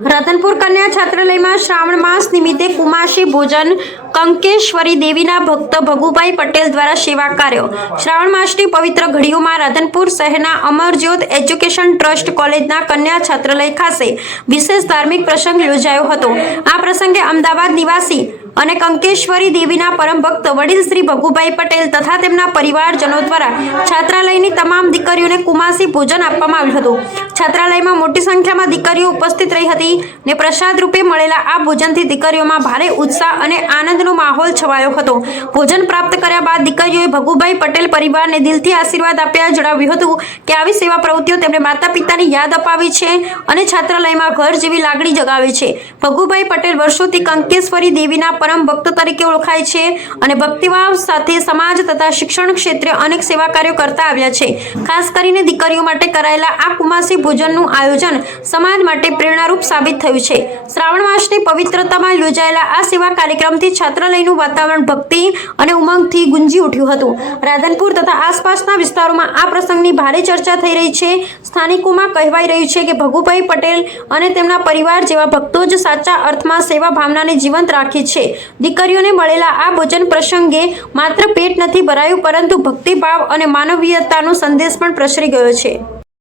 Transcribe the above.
રતનપુર કન્યા છાત્રાલયમાં શ્રાવણ માસ નિમિત્તે કુમાશી ભોજન કંકેશ્વરી દેવીના ભક્ત ભગુભાઈ પટેલ દ્વારા સેવા કાર્યો. શ્રાવણ માસની પવિત્ર ઘડીઓમાં રાધનપુર શહેરના અમરજ્યોત એજ્યુકેશન ટ્રસ્ટ કોલેજના કન્યા છાત્રાલય ખાતે વિશેષ ધાર્મિક પ્રસંગ યોજાયો હતો. આ પ્રસંગે અમદાવાદ નિવાસી અને કંકેશ્વરી દેવીના પરમ ભક્ત વડીલ શ્રી ભગુભાઈ પટેલ તથા તેમના પરિવારજનો દ્વારા છાત્રાલયની તમામ દીકરીઓને કુમાસી ભોજન આપવામાં આવ્યું હતું. છાત્રાલયમાં મોટી સંખ્યામાં દીકરીઓ ઉપસ્થિત રહી હતી ને પ્રસાદ રૂપે મળેલા આ ભોજનથી દીકરીઓમાં ભારે ઉત્સાહ અને આનંદનો માહોલ છવાયો હતો. ભોજન પ્રાપ્ત કર્યા બાદ દીકરીઓએ ભગુભાઈ પટેલ પરિવારને દિલથી આશીર્વાદ આપ્યા જણાવ્યું હતું કે આવી સેવા પ્રવૃત્તિઓ તેમણે માતા પિતાની યાદ અપાવી છે અને છાત્રાલયમાં ઘર જેવી લાગણી જગાવે છે. ભગુભાઈ પટેલ વર્ષોથી કંકેશ્વરી દેવીના પરમ ભક્ત તરીકે ઓળખાય છે અને ભક્તિભાવ સાથે સમાજ તથા શિક્ષણ ક્ષેત્રે અનેક સેવા કાર્યો કરતા આવ્યા છે. ખાસ કરીને દીકરીઓ માટે કરાયેલા આ કુમાસી ભોજનનું આયોજન સમાજ માટે પ્રેરણારૂપ સાબિત થયું છે. શ્રાવણ માસની પવિત્રતામાં યોજાયેલા આ સેવા કાર્યક્રમથી છાત્રાલયનું વાતાવરણ ભક્તિ અને ઉમંગથી ગુંજી ઉઠ્યું હતું. રાધનપુર તથા આસપાસના વિસ્તારોમાં આ પ્રસંગની ભારે ચર્ચા થઈ રહી છે. સ્થાનિકોમાં કહેવાઈ રહ્યું છે કે ભગુભાઈ પટેલ અને તેમના પરિવાર જેવા ભક્તો જ સાચા અર્થમાં સેવા ભાવનાને જીવંત રાખે છે. દીકરીઓને મળેલા આ ભોજન પ્રસંગે માત્ર પેટ નથી ભરાયું, પરંતુ ભક્તિભાવ અને માનવીયતાનો સંદેશ પણ પ્રસરી ગયો છે.